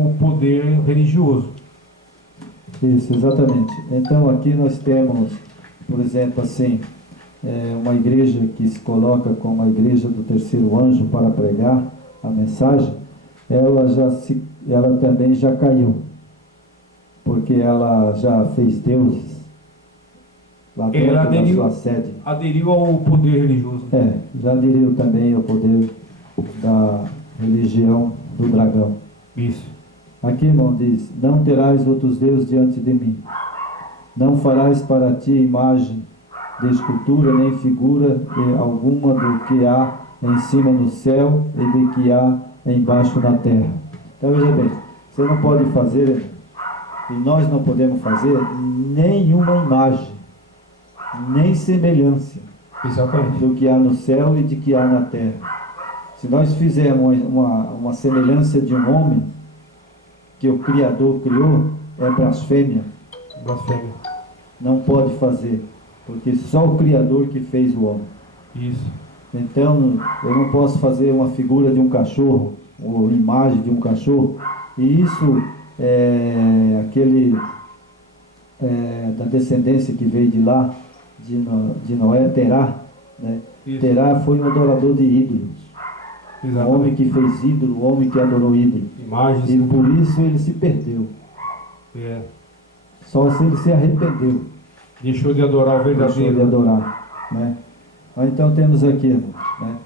o poder religioso. Isso, exatamente. Então aqui nós temos, por exemplo, assim, uma igreja que se coloca como a igreja do terceiro anjo para pregar a mensagem, ela também já caiu, porque ela já fez deuses lá dentro da sua sede. Aderiu ao poder religioso. Já aderiu também ao poder da religião do dragão. Isso. Aqui, irmão, diz: não terás outros deuses diante de mim. Não farás para ti imagem de escultura, nem figura alguma do que há em cima no céu e de que há embaixo na terra. Então, veja bem, você não pode fazer, e nós não podemos fazer, nenhuma imagem, nem semelhança. Exatamente. Do que há no céu e de que há na terra. Se nós fizermos uma semelhança de um homem que o Criador criou, é blasfêmia. Blasfêmia. Não pode fazer, porque só o Criador que fez o homem. Isso. Então, eu não posso fazer uma figura de um cachorro, ou imagem de um cachorro, e isso aquele da descendência que veio de lá, de Noé, Terá, né? Terá foi um adorador de ídolos. Exatamente. O homem que fez ídolo, o homem que adorou ídolo. Imagens. E por isso ele se perdeu. Só se ele se arrependeu. Deixou de adorar o verdadeiro. Deixou de adorar, né? Então temos aqui, né?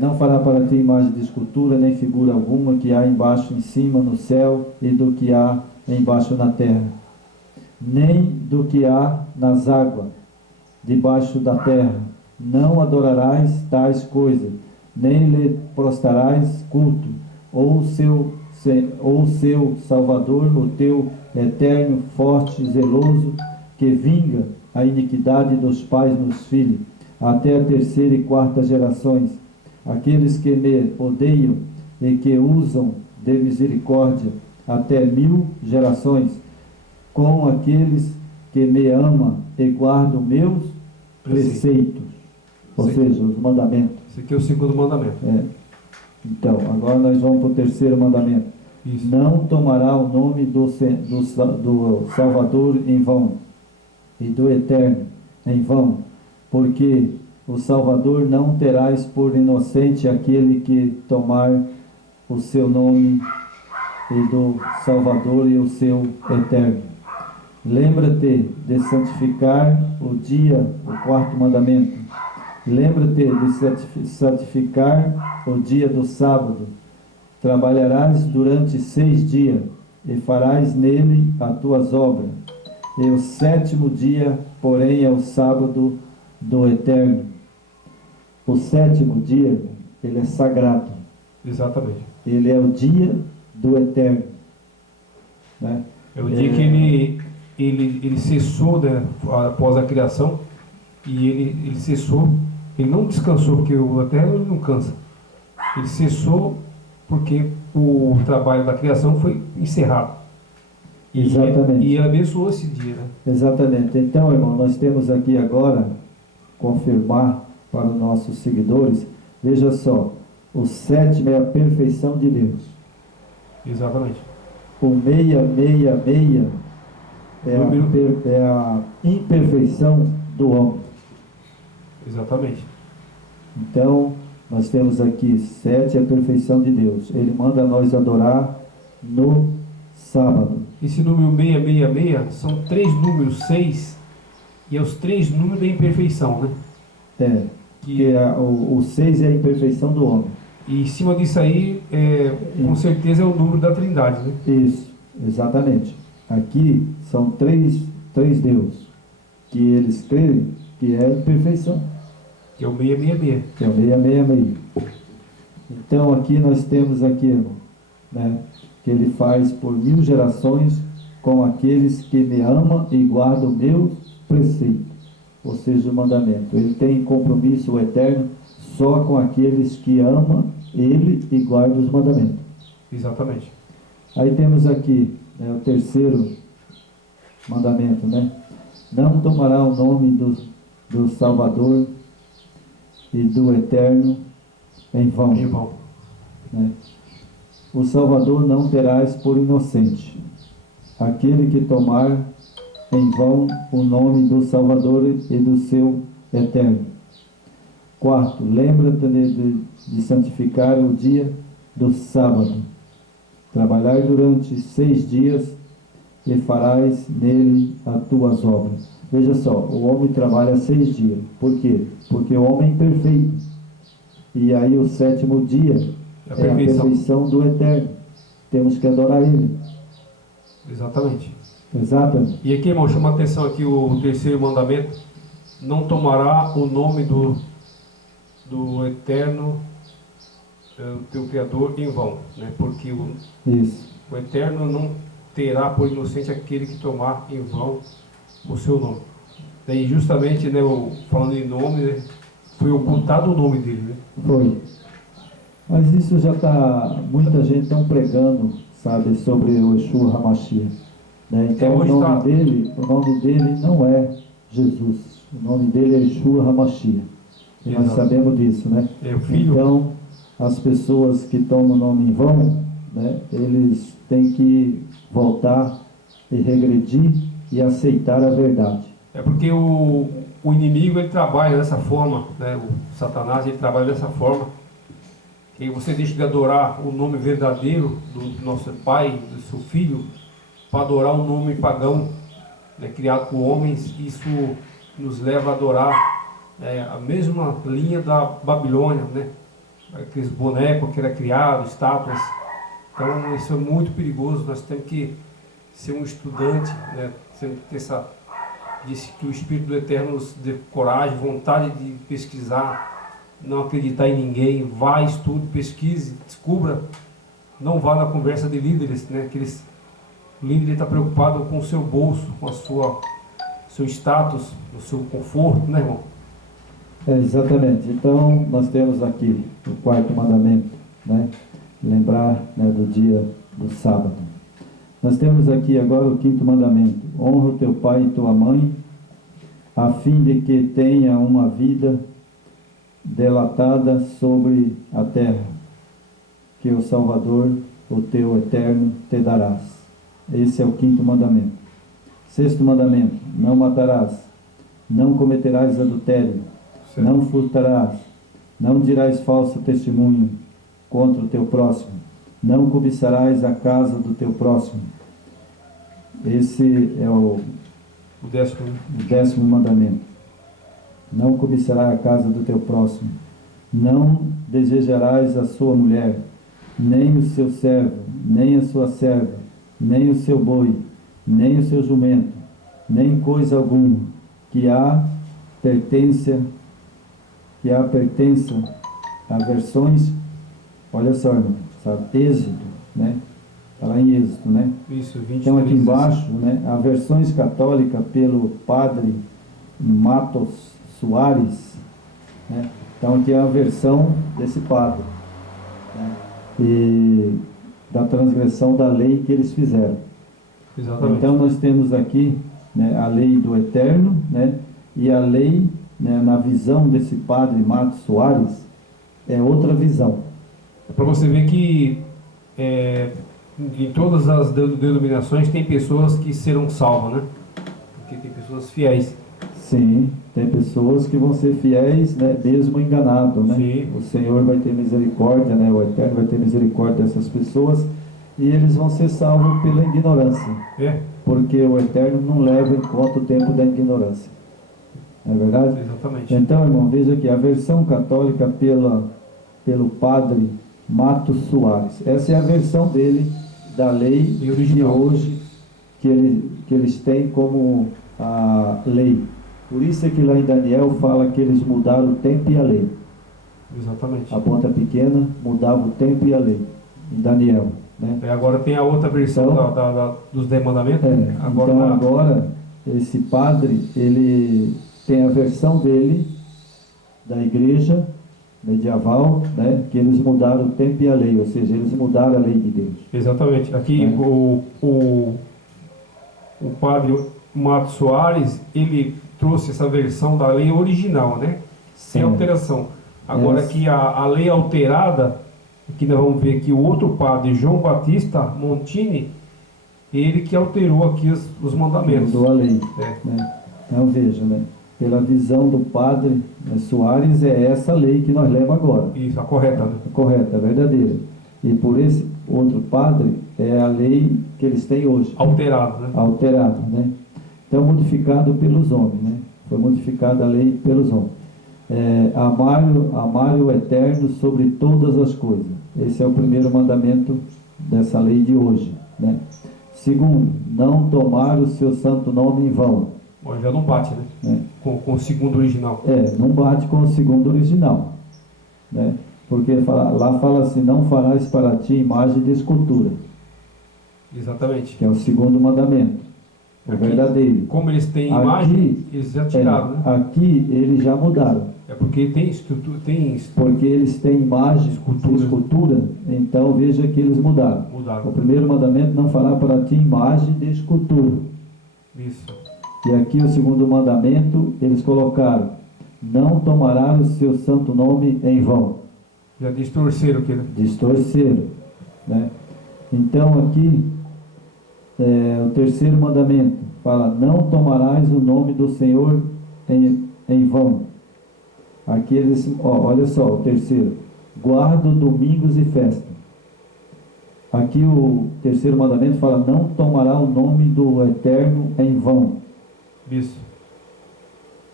Não fará para ti imagem de escultura, nem figura alguma que há embaixo em cima no céu e do que há embaixo na terra, nem do que há nas águas debaixo da terra. Não adorarás tais coisas, nem lhe prostrarás culto, ou seu Salvador, o teu eterno, forte, zeloso, que vinga a iniquidade dos pais nos filhos, até a terceira e quarta gerações. Aqueles que me odeiam e que usam de misericórdia até 1000 gerações, com aqueles que me amam e guardam meus preceitos, ou seja, os mandamentos. Esse aqui é o segundo mandamento. Então, agora nós vamos para o terceiro mandamento. Isso. Não tomará o nome do Salvador em vão, e do Eterno em vão, porque o Salvador não terás por inocente aquele que tomar o seu nome e do Salvador e o seu Eterno. Lembra-te de santificar o dia, o quarto mandamento. Lembra-te de santificar o dia do sábado. Trabalharás durante 6 dias, e farás nele as tuas obras. E o sétimo dia, porém, é o sábado do Eterno. O sétimo dia, ele é sagrado. Exatamente. Ele é o dia do Eterno, né? É o dia que ele cessou, né, após a criação, e ele cessou, ele não descansou, porque o Eterno ele não cansa. Ele cessou porque o trabalho da criação foi encerrado. Exatamente. E abençoou esse dia, né? Exatamente. Então, irmão, nós temos aqui agora, confirmar para os nossos seguidores, veja só, o sétimo é a perfeição de Deus. Exatamente. O 666 é a imperfeição do homem. Exatamente. Então, nós temos aqui 7 é a perfeição de Deus. Ele manda nós adorar no sábado. Esse número 666 são 3 números, 6, e é os 3 números da imperfeição, né? O 6 é a imperfeição do homem. E em cima disso aí, com certeza é o número da Trindade, né? Isso, exatamente. Aqui são três deuses que eles creem que é a perfeição. Que é o 666. Que é o 666. Então aqui nós temos aqui, irmão, né, que ele faz por 1000 gerações com aqueles que me amam e guardam meus preceitos, ou seja, o mandamento. Ele tem compromisso eterno só com aqueles que amam ele e guardam os mandamentos. Exatamente. Aí temos aqui, né, o terceiro mandamento, né? Não tomará o nome do Salvador e do Eterno em vão. Em vão. Né? O Salvador não terás por inocente, aquele que tomar em vão o nome do Salvador e do seu eterno. Quarto, lembra-te de santificar o dia do sábado. Trabalhar durante 6 dias e farás nele as tuas obras. Veja só, o homem trabalha 6 dias. Por quê? Porque o homem é perfeito. E aí o 7º dia é a perfeição do eterno. Temos que adorar ele. Exatamente. Exatamente. E aqui, irmão, chama a atenção aqui o 3º mandamento: não tomará o nome do eterno, o teu Criador, em vão, né? Porque o eterno não terá por inocente aquele que tomar em vão o seu nome. Daí justamente, né, falando em nome, né, foi ocultado o nome dele, né? Foi. Mas isso já está, muita gente está pregando, sabe, sobre o Yeshua HaMashiach, né? Então o nome dele não é Jesus, o nome dele é Yeshua HaMashiach. E nós sabemos disso, né? É o filho. Então, as pessoas que tomam o nome em vão, né, eles têm que voltar e regredir e aceitar a verdade. É porque o inimigo, ele trabalha dessa forma, né? O Satanás, ele trabalha dessa forma, que você deixa de adorar o nome verdadeiro do nosso Pai, do seu Filho, para adorar um nome pagão, né, criado por homens. Isso nos leva a adorar a mesma linha da Babilônia, né? Aqueles bonecos que era criado, estátuas. Então isso é muito perigoso. Nós temos que ser um estudante, né? Temos que ter disse que o Espírito do Eterno nos dê coragem, vontade de pesquisar, não acreditar em ninguém. Vá, estude, pesquise, descubra. Não vá na conversa de líderes, né? Aqueles líderes está preocupado com o seu bolso, com seu status, o seu conforto, né, irmão? Exatamente. Então, nós temos aqui o 4º mandamento, né? Lembrar, né, do dia do sábado. Nós temos aqui agora o 5º mandamento: honra o teu pai e tua mãe, a fim de que tenha uma vida delatada sobre a terra, que o Salvador, o teu eterno, te darás. Esse é o 5º mandamento. 6º mandamento: não matarás, não cometerás adultério, não furtarás, não dirás falso testemunho contra o teu próximo, não cobiçarás a casa do teu próximo. Esse é o 10º mandamento. Não cobiçarás a casa do teu próximo. Não desejarás a sua mulher, nem o seu servo, nem a sua serva, nem o seu boi, nem o seu jumento, nem coisa alguma que pertença a versões. Olha só, irmão, sabe? Êxodo, né? Está lá em Êxodo, né? Isso, 23. Então aqui embaixo, né? A versões católica pelo padre Matos Soares, né? Então aqui é a versão desse padre, né? E da transgressão da lei que eles fizeram. Exatamente. Então nós temos aqui, né, a lei do Eterno, né? E a lei, né, na visão desse padre Matos Soares, é outra visão. Para você ver que em todas as denominações tem pessoas que serão salvas, né? Porque tem pessoas fiéis. Sim, tem pessoas que vão ser fiéis, né, mesmo enganado, né? Sim. O Senhor vai ter misericórdia, né? O Eterno vai ter misericórdia dessas pessoas e eles vão ser salvos pela ignorância. Porque o Eterno não leva em conta o tempo da ignorância. Não é verdade? Exatamente. Então, irmão, veja aqui, a versão católica pelo padre Matos Soares. Essa é a versão dele da lei de hoje que eles têm como a lei. Por isso é que lá em Daniel fala que eles mudaram o tempo e a lei. Exatamente. A ponta pequena mudava o tempo e a lei. Em Daniel, né? Agora tem a outra versão então, dos 10 mandamentos. Agora esse padre, ele tem a versão dele da igreja medieval, né, que eles mudaram o tempo e a lei, ou seja, eles mudaram a lei de Deus. Exatamente. Aqui o padre Matos Soares, ele trouxe essa versão da lei original, né, sem alteração. Agora aqui a lei alterada Aqui nós vamos ver que o outro padre, João Batista Montini, ele que alterou aqui os mandamentos. Mudou a lei. É. Né? Então veja, né? Pela visão do padre Soares, é essa lei que nós lemos agora. Isso, a correta, né? A correta, a verdadeira. E por esse outro padre, é a lei que eles têm hoje. Alterado, né? Alterado, né? Então, modificado pelos homens, né? Foi modificada a lei pelos homens. Amar o eterno sobre todas as coisas. Esse é o primeiro mandamento dessa lei de hoje, né? Segundo, não tomar o seu santo nome em vão. Bom, já não bate, né? Com o segundo original. Não bate com o segundo original, né? Porque lá fala assim, não farás para ti imagem de escultura. Exatamente. Que é o segundo mandamento, o verdadeiro. Como eles têm imagem, eles já tiraram, né? Aqui eles já mudaram. É porque tem estrutura, porque eles têm imagem, escultura, então veja que eles mudaram. O primeiro mandamento, não fará para ti imagem de escultura. Isso. E aqui o segundo mandamento, eles colocaram, não tomarás o seu santo nome em vão. Já distorceram aqui, né? Distorceram, né? Então aqui, o terceiro mandamento, fala, não tomarás o nome do Senhor em vão. Aqui eles, olha só, o terceiro, guarda domingos e festa. Aqui o terceiro mandamento fala, não tomará o nome do Eterno em vão. Isso.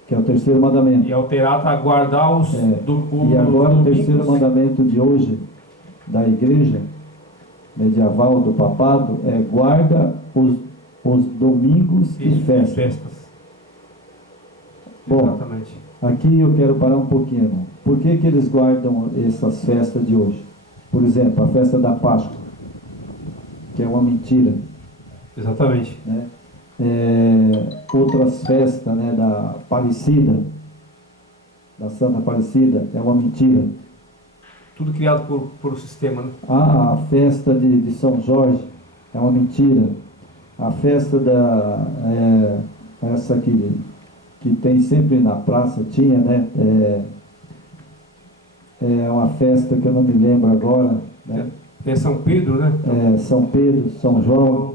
Que é o terceiro mandamento. E alterar para guardar os... E agora o terceiro mandamento de hoje, da igreja medieval, do papado, é guarda os domingos e festas. Bom, exatamente. Aqui eu quero parar um pouquinho, irmão. Por que eles guardam essas festas de hoje? Por exemplo, a festa da Páscoa, que é uma mentira. Exatamente. Né? Outras festas, né, da Aparecida, da Santa Aparecida, é uma mentira. Tudo criado por o sistema, né? A festa de São Jorge é uma mentira. A festa essa que tem sempre na praça, tinha, né? É uma festa que eu não me lembro agora, né? É São Pedro, né? São Pedro, São João,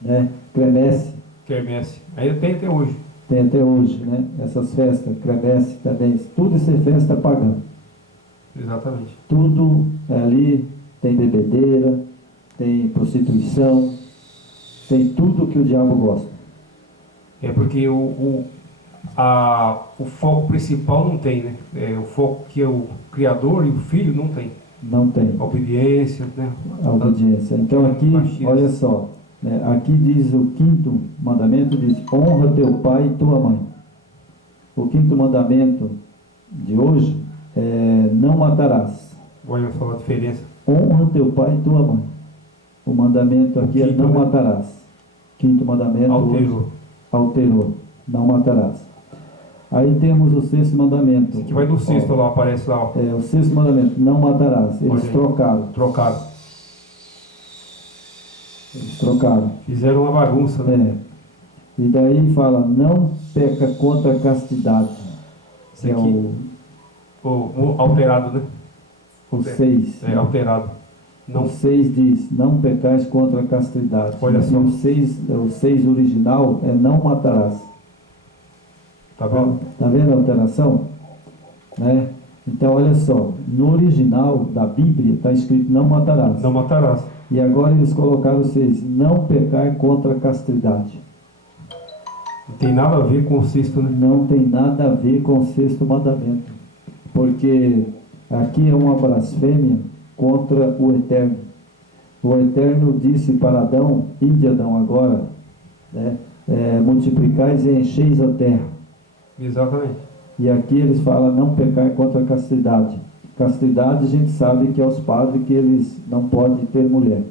né? Quermesse. Aí tem até hoje. Tem até hoje, né? Essas festas, Quermesse também, tudo isso é festa pagã. Exatamente. Tudo ali tem bebedeira, tem prostituição, tem tudo que o diabo gosta. É porque o foco principal não tem, né? O foco que é o Criador e o Filho não tem. Não tem. A obediência, né? A obediência. Então aqui, olha só, né? Aqui diz o quinto mandamento, diz, honra teu pai e tua mãe. O quinto mandamento de hoje é não matarás. Olha só a diferença. Honra teu pai e tua mãe. O mandamento aqui é não matarás. Quinto mandamento alterou. Não matarás. Aí temos o sexto mandamento. Esse que vai no sexto lá, aparece lá. O sexto mandamento, não matarás. Eles trocaram. Eles trocaram. Fizeram uma bagunça, né? E daí fala, não peca contra a castidade. Esse aqui, o alterado, né? O 6. Alterado. Não. O 6 diz, não pecais contra a castidade. Olha só. O 6 original é não matarás. Tá vendo? Tá vendo a alteração? Né? Então, olha só, no original da Bíblia está escrito não matarás. Não matarás. E agora eles colocaram o 6, não pecar contra a castidade. Não tem nada a ver com o sexto, né? Não tem nada a ver com o sexto mandamento. Porque aqui é uma blasfêmia contra o Eterno. O Eterno disse para Adão, ide Adão agora, né, multiplicais e encheis a terra. Exatamente. E aqui eles falam não pecar contra a castidade. Castidade a gente sabe que é os padres que eles não podem ter mulher.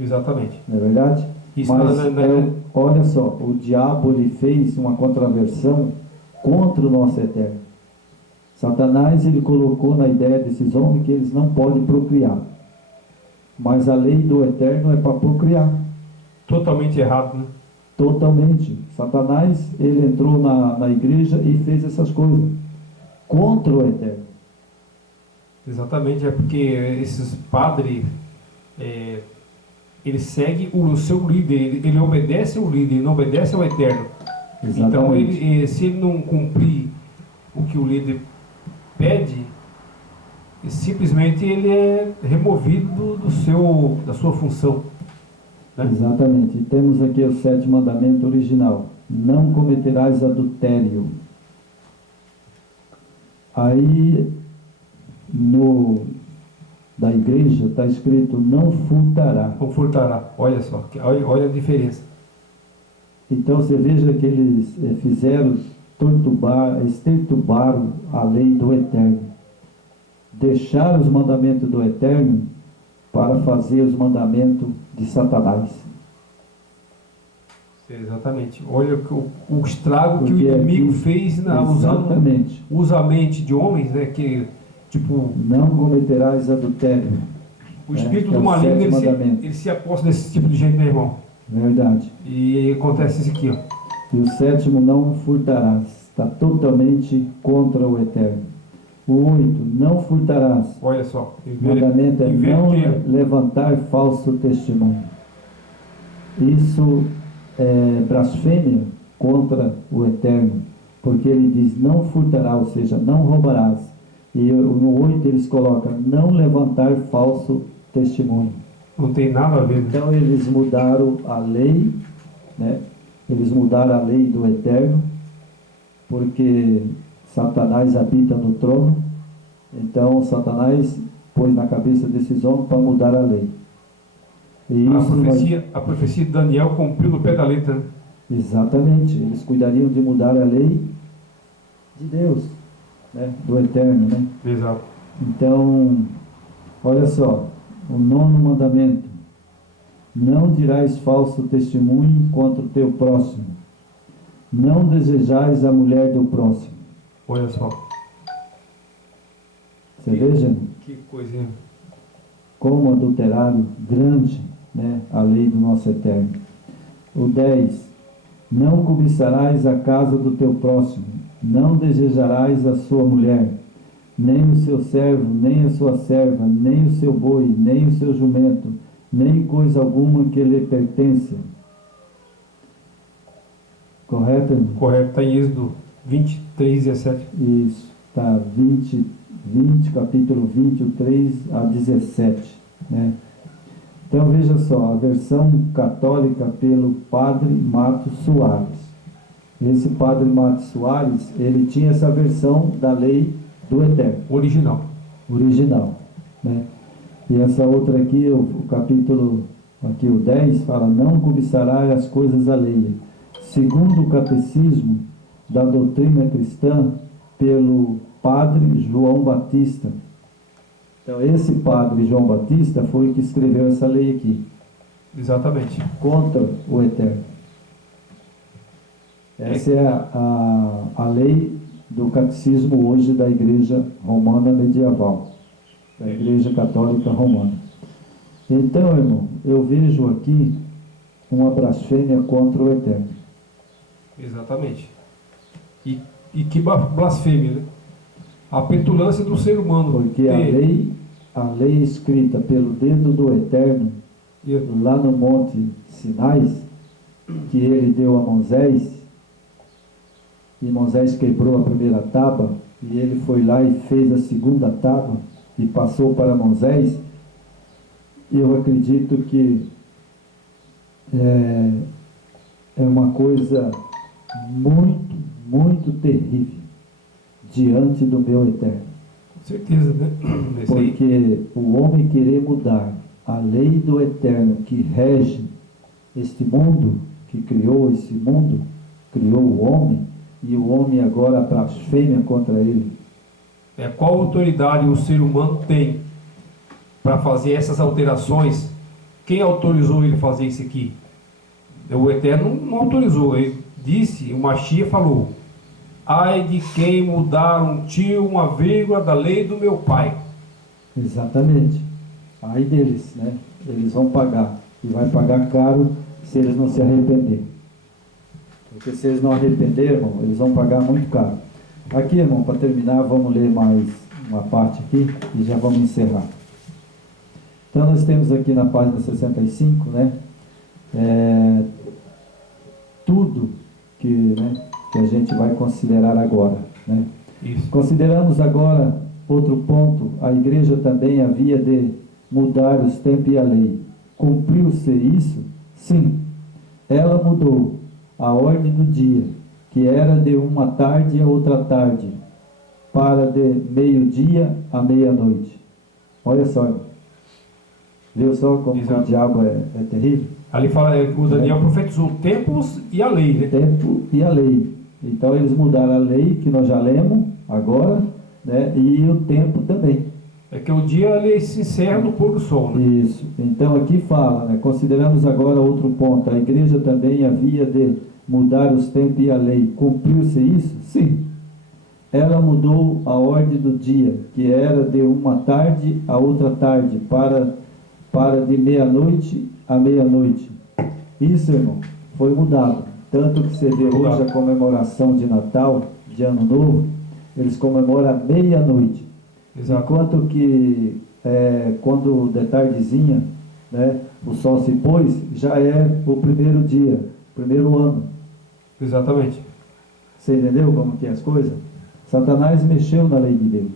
Exatamente. Não é verdade? Isso. Mas olha só, o diabo ele fez uma contraversão contra o nosso Eterno. Satanás ele colocou na ideia desses homens que eles não podem procriar. Mas a lei do Eterno é para procriar. Totalmente errado, né? Totalmente. Satanás ele entrou na igreja e fez essas coisas contra o Eterno. Exatamente, é porque esses padres, ele segue o seu líder, ele obedece ao líder, não obedece ao Eterno. Então, se ele não cumprir o que o líder pede, simplesmente ele é removido da sua função, né? Exatamente. E temos aqui o 7º mandamento original: não cometerás adultério. Aí da igreja está escrito não furtará. Não furtará. Olha só, olha a diferença. Então você veja que eles fizeram extirparam a lei do Eterno. Deixaram os mandamentos do Eterno para fazer os mandamentos de Satanás. Exatamente. Olha o estrago que o inimigo fez usa a mente de homens, né? Que, tipo, não cometerás adultério. O espírito do maligno, ele se aposta desse tipo de gente, meu irmão. Verdade. E acontece isso aqui, ó. E o 7º, não furtarás. Está totalmente contra o Eterno. O 8, não furtarás. Olha só. O mandamento é não levantar falso testemunho. Isso é blasfêmia contra o Eterno, porque ele diz não furtará, ou seja, não roubarás. E no 8 eles colocam não levantar falso testemunho. Não tem nada a ver, né? Então eles mudaram a lei, né? Eles mudaram a lei do Eterno, porque Satanás habita no trono. Então Satanás pôs na cabeça desses homens para mudar a lei. E a profecia de Daniel cumpriu no pé da letra, né? Exatamente. Eles cuidariam de mudar a lei de Deus, né? Do Eterno, né? Exato. Então, olha só, o 9º mandamento: não dirás falso testemunho contra o teu próximo, não desejais a mulher do próximo. Olha só. Você veja que coisinha. Como adulterário grande, né, a lei do nosso Eterno. O 10: não cobiçarás a casa do teu próximo, não desejarás a sua mulher, nem o seu servo, nem a sua serva, nem o seu boi, nem o seu jumento, nem coisa alguma que lhe pertence. Correto? Correto, está em Êxodo 23, 17. Isso, está 20, capítulo 23 a 17, né? Então veja só, a versão católica pelo Padre Matos Soares. Esse Padre Matos Soares, ele tinha essa versão da lei do Eterno. Original, né? E essa outra aqui, o capítulo, aqui o 10, fala: não cobiçarás as coisas alheias. Segundo o catecismo da doutrina cristã, pelo Padre João Batista. Então esse Padre João Batista foi o que escreveu essa lei aqui. Exatamente. Contra o Eterno. Essa é a lei do catecismo hoje da Igreja Romana Medieval, da Igreja Católica Romana. Então, irmão, eu vejo aqui uma blasfêmia contra o Eterno. Exatamente. E que blasfêmia, né? A petulância do ser humano. Porque a lei escrita pelo dedo do Eterno, lá no Monte Sinai, que ele deu a Moisés, e Moisés quebrou a primeira tábua, e ele foi lá e fez a segunda tábua, e passou para Moisés. Eu acredito que é uma coisa muito, muito terrível diante do meu Eterno. Com certeza, né? Porque o homem querer mudar a lei do Eterno que rege este mundo, que criou esse mundo, criou o homem, e o homem agora blasfêmia contra ele. Qual autoridade o ser humano tem para fazer essas alterações? Quem autorizou ele a fazer isso aqui? O Eterno não autorizou. Ele disse, o Mashiach falou: ai de quem mudar um tio, uma vírgula da lei do meu pai. Exatamente. Ai deles, né? Eles vão pagar. E vai pagar caro se eles não se arrependerem. Porque se eles não arrependerem, irmão, eles vão pagar muito caro. Aqui, irmão, para terminar, vamos ler mais uma parte aqui e já vamos encerrar. Então nós temos aqui na página 65, né, tudo que a gente vai considerar agora, né? Isso. Consideramos agora outro ponto: a igreja também havia de mudar os tempos e a lei. Cumpriu-se isso? Sim. Ela mudou a ordem do dia, que era de uma tarde a outra tarde, para de meio-dia a meia-noite. Olha só, viu só como o diabo é terrível? Ali fala, o Daniel profetizou tempos e a lei, né? Tempo e a lei. Então eles mudaram a lei, que nós já lemos agora, né? E o tempo também. É que o dia ele se encerra no pôr do sol, né? Isso. Então aqui fala, né? Consideramos agora outro ponto: a igreja também havia de mudar os tempos e a lei. Cumpriu-se isso? Sim. Ela mudou a ordem do dia, que era de uma tarde a outra tarde, para de meia-noite a meia-noite. Isso, irmão, foi mudado. Tanto que você vê hoje a comemoração de Natal, de Ano Novo, eles comemoram a meia-noite. Enquanto que quando de tardezinha, né, o sol se pôs, já é o primeiro dia, primeiro ano. Exatamente. Você entendeu como que é as coisas? Satanás mexeu na lei de Deus.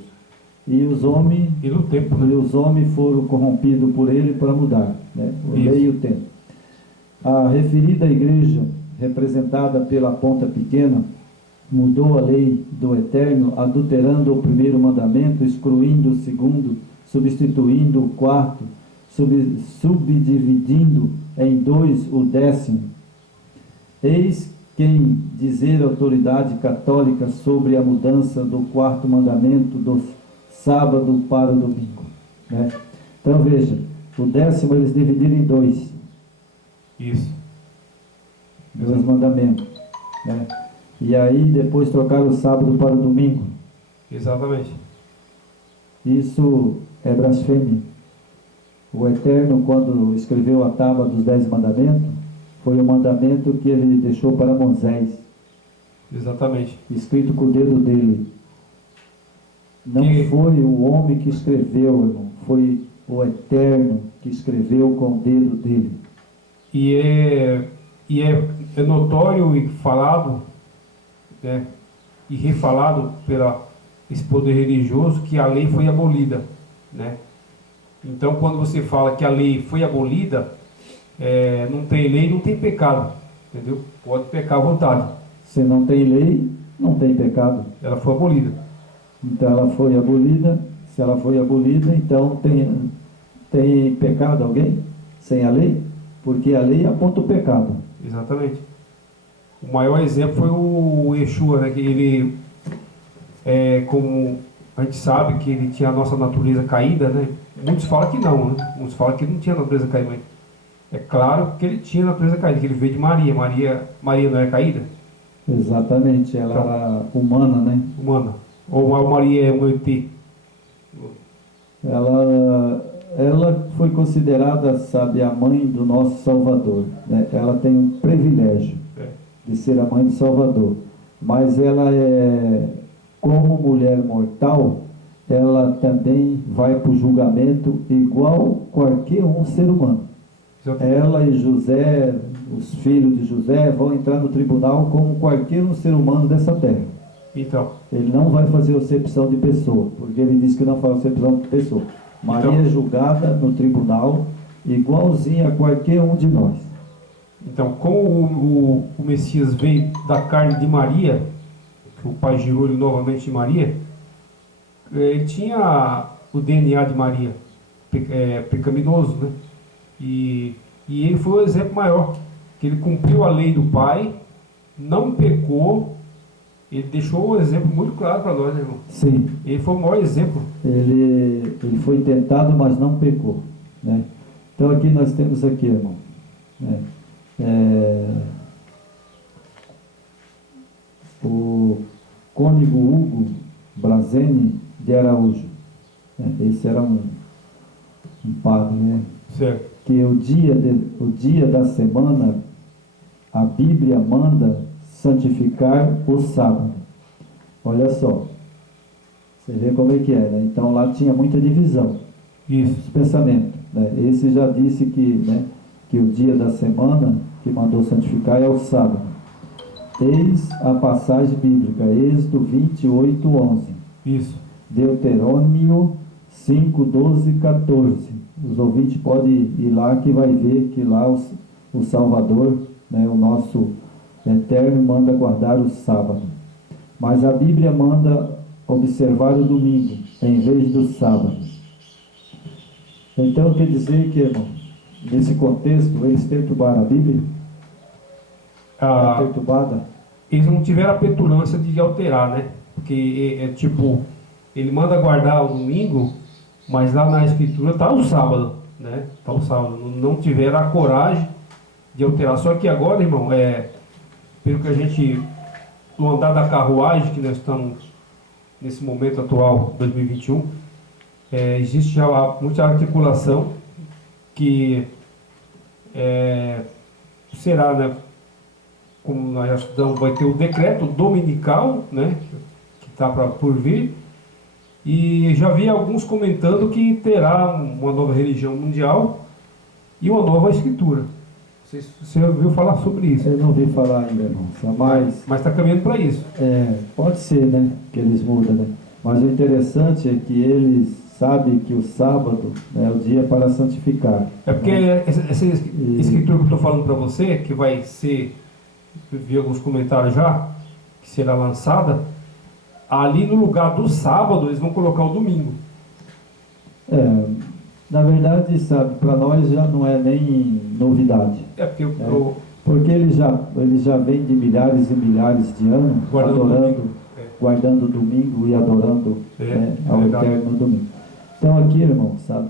E os homens, e no tempo, né? E os homens foram corrompidos por ele para mudar, né? O lei e o tempo. A referida igreja, representada pela ponta pequena, mudou a lei do Eterno, adulterando o primeiro mandamento, excluindo o segundo, substituindo o quarto, subdividindo em dois o 10º. Eis quem dizer autoridade católica sobre a mudança do quarto mandamento do sábado para o domingo, né? Então veja, o 10º eles dividiram em dois. Isso. Dois mandamentos, né? E aí depois trocaram o sábado para o domingo. Exatamente. Isso é blasfêmia. O Eterno, quando escreveu a tábua dos 10 mandamentos, foi o mandamento que ele deixou para Moisés. Exatamente. Escrito com o dedo dele. Não foi o homem que escreveu, irmão. Foi o Eterno que escreveu com o dedo dele. E é notório e falado, né, e refalado pela esse poder religioso que a lei foi abolida, né? Então, quando você fala que a lei foi abolida, não tem lei, não tem pecado, entendeu? Pode pecar à vontade. Se não tem lei, não tem pecado. Ela foi abolida. Então ela foi abolida. Se ela foi abolida, então tem pecado alguém sem a lei? Porque a lei aponta o pecado. Exatamente. O maior exemplo foi o Yeshua, né? Que ele, como a gente sabe que ele tinha a nossa natureza caída, né? Muitos falam que não, né? Muitos falam que ele não tinha natureza caída, mas é claro que ele tinha natureza caída, que ele veio de Maria. Maria não era caída? Exatamente, ela então, era humana, né? Humana. Ou a Maria é um ET? Ela foi considerada, sabe, a mãe do nosso Salvador, né? Ela tem um privilégio de ser a mãe do Salvador, mas ela como mulher mortal, ela também vai para o julgamento igual qualquer um ser humano. Ela e José, os filhos de José, vão entrar no tribunal como qualquer um ser humano dessa terra. Então, ele não vai fazer acepção de pessoa, porque ele disse que não faz acepção de pessoa. Maria é julgada no tribunal igualzinha a qualquer um de nós. Então, como o Messias veio da carne de Maria, que o Pai gerou ele novamente de Maria, ele tinha o DNA de Maria, pecaminoso, né? E ele foi o exemplo maior, que ele cumpriu a lei do Pai, não pecou. Ele deixou um exemplo muito claro para nós, né, irmão? Sim. Ele foi o maior exemplo. Ele foi tentado, mas não pecou, né? Então aqui nós temos aqui, irmão, né? O cônego Hugo Brazeni de Araújo, né? Esse era um padre, né? Certo. Que o dia da semana a Bíblia manda santificar o sábado. Olha só, Você vê como é que é, né? Então lá tinha muita divisão. Isso. Os pensamentos, né? Esse já disse que, né, que o dia da semana que mandou santificar é o sábado. Eis a passagem bíblica, Êxodo 28:11. Isso. Deuterônimo 5, 12 e 14. Os ouvintes podem ir lá que vai ver que lá o Salvador, né, o nosso Eterno, manda guardar o sábado. Mas a Bíblia manda observar o domingo em vez do sábado. Então quer dizer que, irmão, nesse contexto, eles perturbaram a Bíblia? Está perturbada? Eles não tiveram a petulância de alterar, né? Porque tipo, ele manda guardar o domingo, mas lá na escritura está o sábado, né? Está o sábado. Não tiveram a coragem de alterar. Só que agora, irmão, pelo que a gente, no andar da carruagem que nós estamos nesse momento atual, 2021, existe já muita articulação que será, né? Como nós já estudamos, vai ter o decreto dominical, né, que está por vir, e já vi alguns comentando que terá uma nova religião mundial e uma nova escritura. Não sei se você ouviu falar sobre isso. Eu não ouvi falar ainda, irmão. Mas está caminhando para isso. Pode ser, né, que eles mudam, né? Mas o interessante é que eles sabem que o sábado é o dia para santificar. É porque essa escritura que eu estou falando para você, que vai ser, vi alguns comentários já, que será lançada, ali no lugar do sábado eles vão colocar o domingo. Na verdade, sabe, para nós já não é nem novidade. Porque eles já vêm de milhares e milhares de anos guardando o domingo e adorando ao Eterno no domingo. Então aqui, irmão, sabe,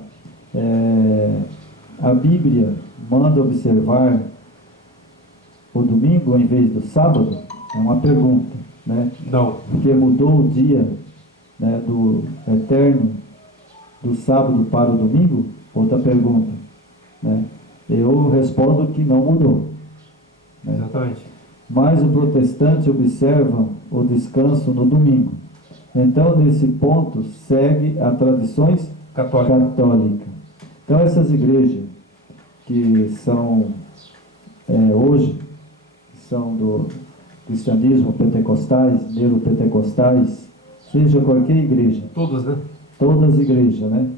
a Bíblia manda observar o domingo em vez do sábado? É uma pergunta, né? Não. Porque mudou o dia, né, do Eterno do sábado para o domingo? Outra pergunta, né? Eu respondo que não mudou, né? Exatamente. Mas o protestante observa o descanso no domingo. Então, nesse ponto, segue as tradições católicas. Então, essas igrejas que são hoje são do cristianismo, pentecostais, neopentecostais, seja qualquer igreja. Todas, né? Todas as igrejas, né?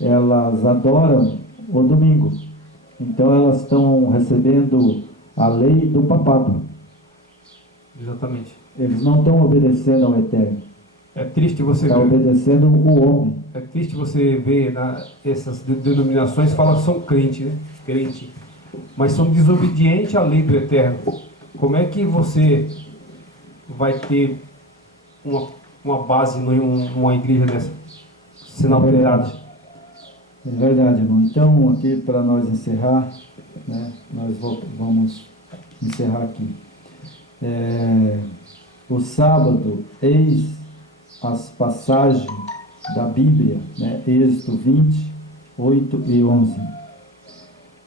Elas adoram o domingo. Então elas estão recebendo a lei do papado. Exatamente. Eles não estão obedecendo ao Eterno. É triste você ver. Está obedecendo o homem. É triste você ver essas denominações falam que são crente, né? Crente. Mas são desobedientes à lei do Eterno. Como é que você vai ter uma base numa igreja dessa? Se não alterada. É verdade, irmão. Então, aqui para nós encerrar, né, nós vamos encerrar aqui. O sábado, eis as passagens da Bíblia, né, Êxodo 20, 8 e 11.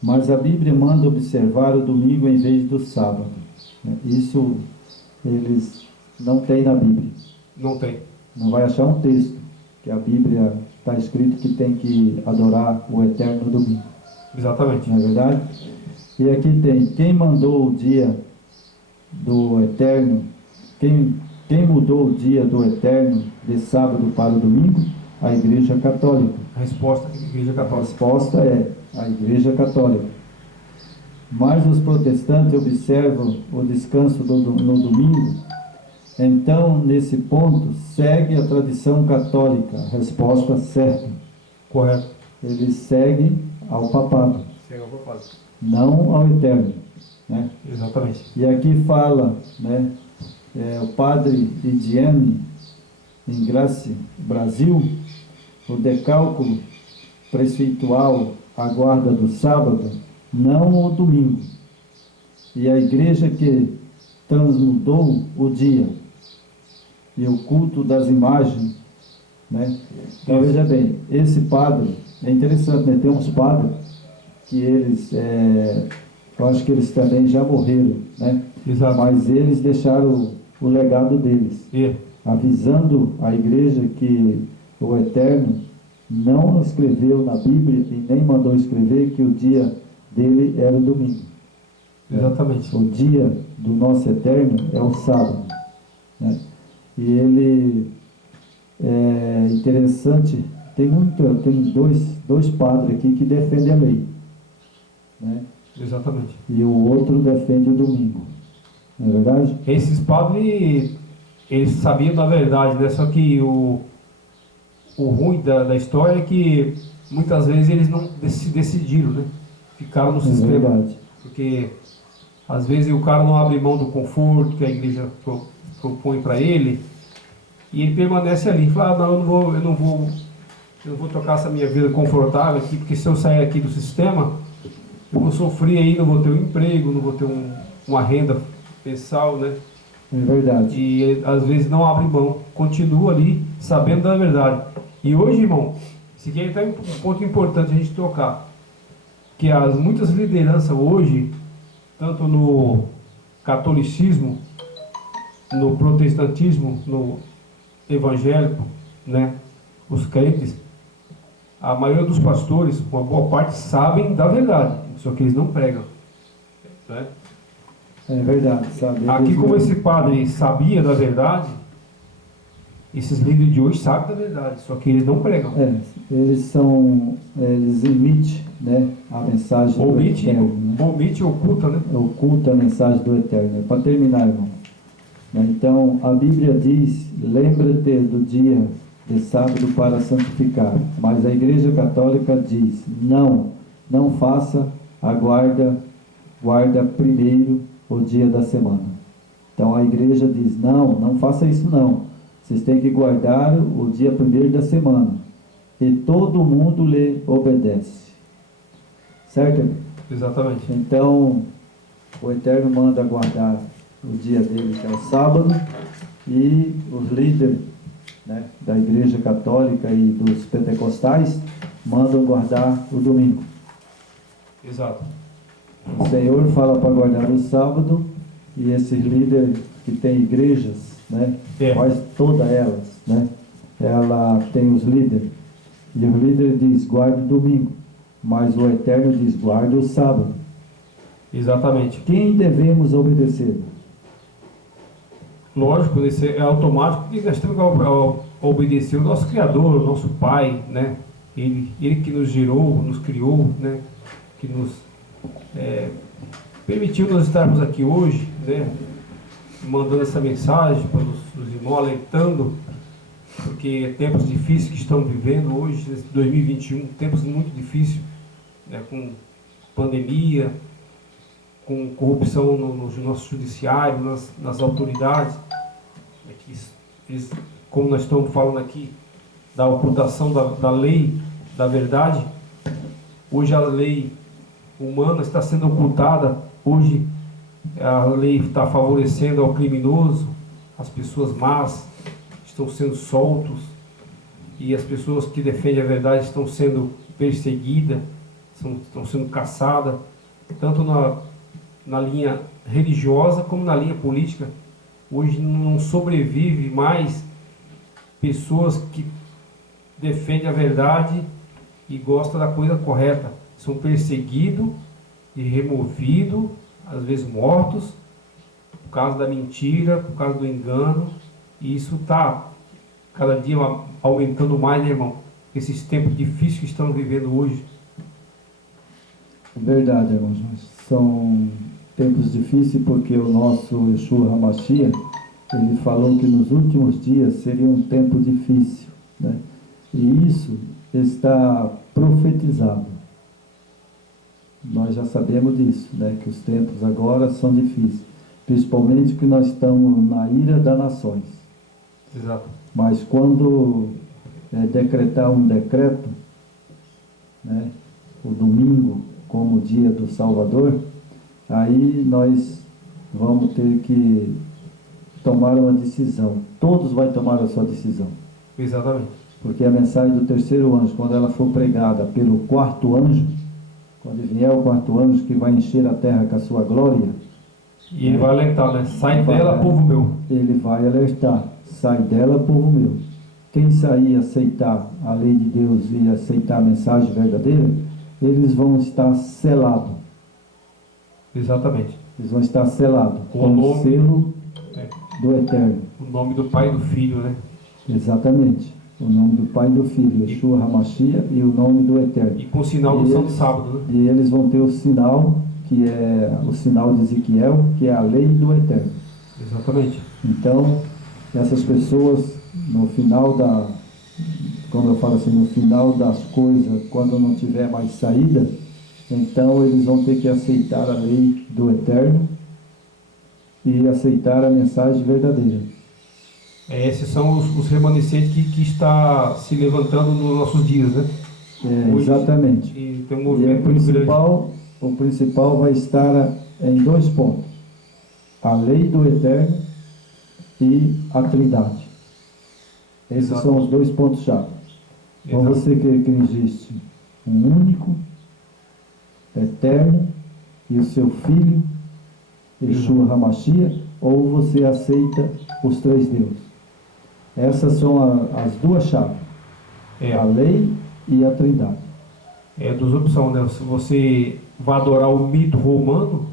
Mas a Bíblia manda observar o domingo em vez do sábado. Isso eles não têm na Bíblia. Não tem. Não vai achar um texto que a Bíblia está escrito que tem que adorar o Eterno no domingo. Exatamente. Não é verdade? E aqui tem, quem mandou o dia do Eterno, quem mudou o dia do Eterno de sábado para o domingo? A Igreja Católica. A resposta é a Igreja Católica. A resposta é a Igreja Católica. Mas os protestantes observam o descanso no domingo. Então, nesse ponto, segue a tradição católica. Resposta certa. Correto. Eles seguem ao papado. Segue ao papado. Não ao Eterno, né? Exatamente. E aqui fala, né, o padre Lidiane, em Graça, Brasil, o decálculo preceitual aguarda do sábado, não o domingo. E a igreja que transmudou o dia e o culto das imagens, né? Então veja bem, esse padre, é interessante, né? Tem uns padres que eles, eu acho que eles também já morreram, né? Exato. Mas eles deixaram o legado deles. avisando a igreja que o Eterno não escreveu na Bíblia e nem mandou escrever que o dia dele era o domingo. Exatamente. O dia do nosso Eterno é o sábado, né? E ele é interessante, tem dois padres aqui que defendem a lei, né? Exatamente. E o outro defende o domingo, não é verdade? Esses padres, eles sabiam da verdade, né? Só que o ruim da história é que muitas vezes eles não se decidiram, né? Ficaram no sistema. Verdade. Porque às vezes o cara não abre mão do conforto que a igreja propõe para ele, e ele permanece ali. Fala, não, eu não vou tocar essa minha vida confortável aqui, porque se eu sair aqui do sistema, eu vou sofrer aí, não vou ter um emprego, não vou ter uma renda mensal, né? É verdade. E às vezes não abre mão, continua ali sabendo da verdade. E hoje, irmão, esse aqui é até um ponto importante a gente tocar, que muitas lideranças hoje, tanto no catolicismo, no protestantismo, no evangélico, né, os crentes, a maioria dos pastores, uma boa parte, sabem da verdade, só que eles não pregam, né? É verdade, sabe? Aqui, como esse padre sabia da verdade, esses líderes de hoje sabem da verdade, só que eles não pregam. Eles emitem, né, a mensagem do Eterno, né? Omite, oculta, né? Oculta a mensagem do Eterno. Para terminar, irmão. Então, a Bíblia diz, lembra-te do dia de sábado para santificar. Mas a Igreja Católica diz, não faça, guarda primeiro o dia da semana. Então a igreja diz, não faça isso não. Vocês têm que guardar o dia primeiro da semana. E todo mundo lhe obedece. Certo? Exatamente. Então, o Eterno manda guardar o dia dele, que é o sábado, e os líderes, né, da Igreja Católica e dos pentecostais mandam guardar o domingo. Exato. O Senhor fala para guardar o sábado, e esses líderes que têm igrejas, né, quase todas elas, né, ela tem os líderes, e o líder diz, guarde o domingo, mas o Eterno diz, guarde o sábado. Exatamente. Quem devemos obedecer? Lógico, isso é automático, porque nós temos que obedecer o nosso Criador, o nosso Pai, né? Ele que nos gerou, nos criou, né? Que nos permitiu nós estarmos aqui hoje, né? Mandando essa mensagem para os irmãos, alertando, porque tempos difíceis que estão vivendo hoje, esse 2021, tempos muito difíceis, né? Com pandemia, com corrupção no nosso judiciário, nas autoridades, como nós estamos falando aqui, da ocultação da lei, da verdade. Hoje a lei humana está sendo ocultada, hoje a lei está favorecendo ao criminoso, as pessoas más estão sendo soltos, e as pessoas que defendem a verdade estão sendo perseguidas, estão sendo caçadas, tanto na linha religiosa como na linha política. Hoje não sobrevive mais pessoas que defendem a verdade e gostam da coisa correta. São perseguidos e removidos, às vezes mortos, por causa da mentira, por causa do engano. E isso está cada dia aumentando mais, né, irmão? Esses tempos difíceis que estamos vivendo hoje. Verdade, irmãos. São tempos difíceis porque o nosso Yeshua HaMashiach, ele falou que nos últimos dias seria um tempo difícil, né? E isso está profetizado. Nós já sabemos disso, né? Que os tempos agora são difíceis, principalmente que nós estamos na ira das nações. Exato. Mas quando decretar um decreto, né, o domingo como o dia do Salvador, aí nós vamos ter que tomar uma decisão. Todos vão tomar a sua decisão. Exatamente. Porque a mensagem do terceiro anjo, quando ela for pregada pelo quarto anjo, quando vier o quarto anjo que vai encher a terra com a sua glória, E ele vai alertar, né? Sai dela, povo meu. Ele vai alertar: sai dela, povo meu. Quem sair e aceitar a lei de Deus e aceitar a mensagem verdadeira, eles vão estar selados. Exatamente. Eles vão estar selados Com com o o nome selo do Eterno. O nome do Pai e do Filho, né? Exatamente. O nome do Pai e do Filho, Yeshua HaMashiach, e o nome do Eterno. E com o sinal do Santo Sábado, né? E eles vão ter o sinal, que é o sinal de Ezequiel, que é a lei do Eterno. Exatamente. Então, essas pessoas, no final como eu falo assim, no final das coisas, quando não tiver mais saída, então eles vão ter que aceitar a lei do Eterno e aceitar a mensagem verdadeira. Esses são os remanescentes que está se levantando nos nossos dias, né? Hoje, Exatamente. E tem um E movimento muito grande. o principal vai estar em 2 pontos: a lei do Eterno e a Trindade. Esses Exato. são os 2 pontos-chave. Ou Exato. você crê que existe um único, eterno, e o seu Filho, Yeshua HaMashiach, ou você aceita os 3 deuses. Essas são as 2 chaves: a lei e a Trindade. É 2 opções, né? Se você vai adorar o mito romano,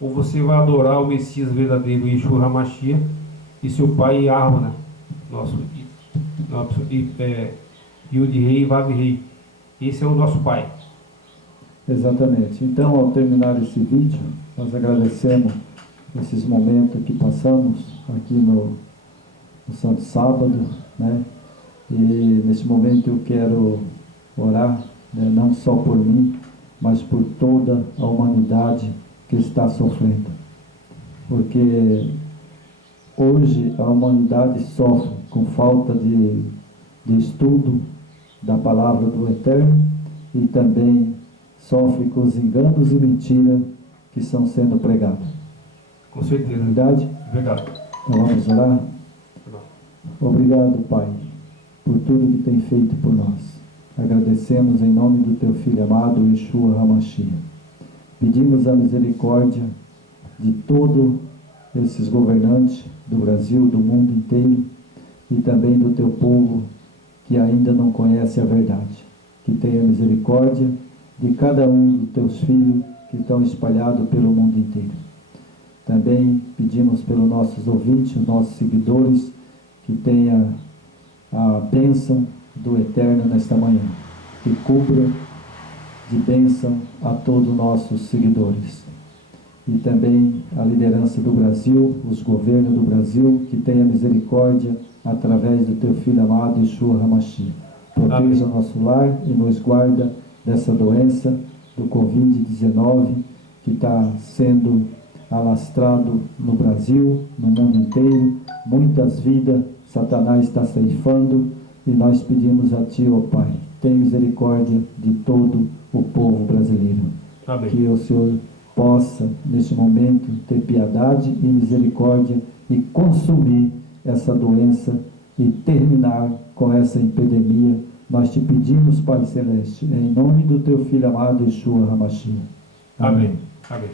ou você vai adorar o Messias verdadeiro, Yeshua HaMashiach, e seu pai Yahweh, né? Yud Rei e Vav Rei. Esse é o nosso pai. Exatamente. Então, ao terminar esse vídeo, nós agradecemos esses momentos que passamos aqui no Santo Sábado, né? E nesse momento eu quero orar, né, não só por mim, mas por toda a humanidade que está sofrendo. Porque hoje a humanidade sofre com falta de estudo da palavra do Eterno e também sofre com os enganos e mentiras que estão sendo pregados. Com certeza. Verdade? Verdade. Então vamos orar? Obrigado, Pai, por tudo que tem feito por nós. Agradecemos em nome do Teu Filho amado, Yeshua HaMashiach. Pedimos a misericórdia de todos esses governantes do Brasil, do mundo inteiro, e também do Teu povo que ainda não conhece a verdade. Que tenha misericórdia de cada um dos Teus filhos que estão espalhados pelo mundo inteiro. Também pedimos pelos nossos ouvintes, os nossos seguidores, que tenha a bênção do Eterno nesta manhã, que cubra de bênção a todos os nossos seguidores. E também a liderança do Brasil, os governos do Brasil, que tenha misericórdia através do Teu Filho amado, Yeshua HaMashiach. Proteja o nosso lar e nos guarda dessa doença, do Covid-19, que está sendo alastrado no Brasil, no mundo inteiro. Muitas vidas Satanás está ceifando, e nós pedimos a Ti, ó Pai, tem misericórdia de todo o povo brasileiro. Amém. Que o Senhor possa, neste momento, ter piedade e misericórdia e consumir essa doença e terminar com essa epidemia. Nós te pedimos, Pai Celeste, em nome do Teu Filho amado, Yeshua HaMashiach. Amém. Amém.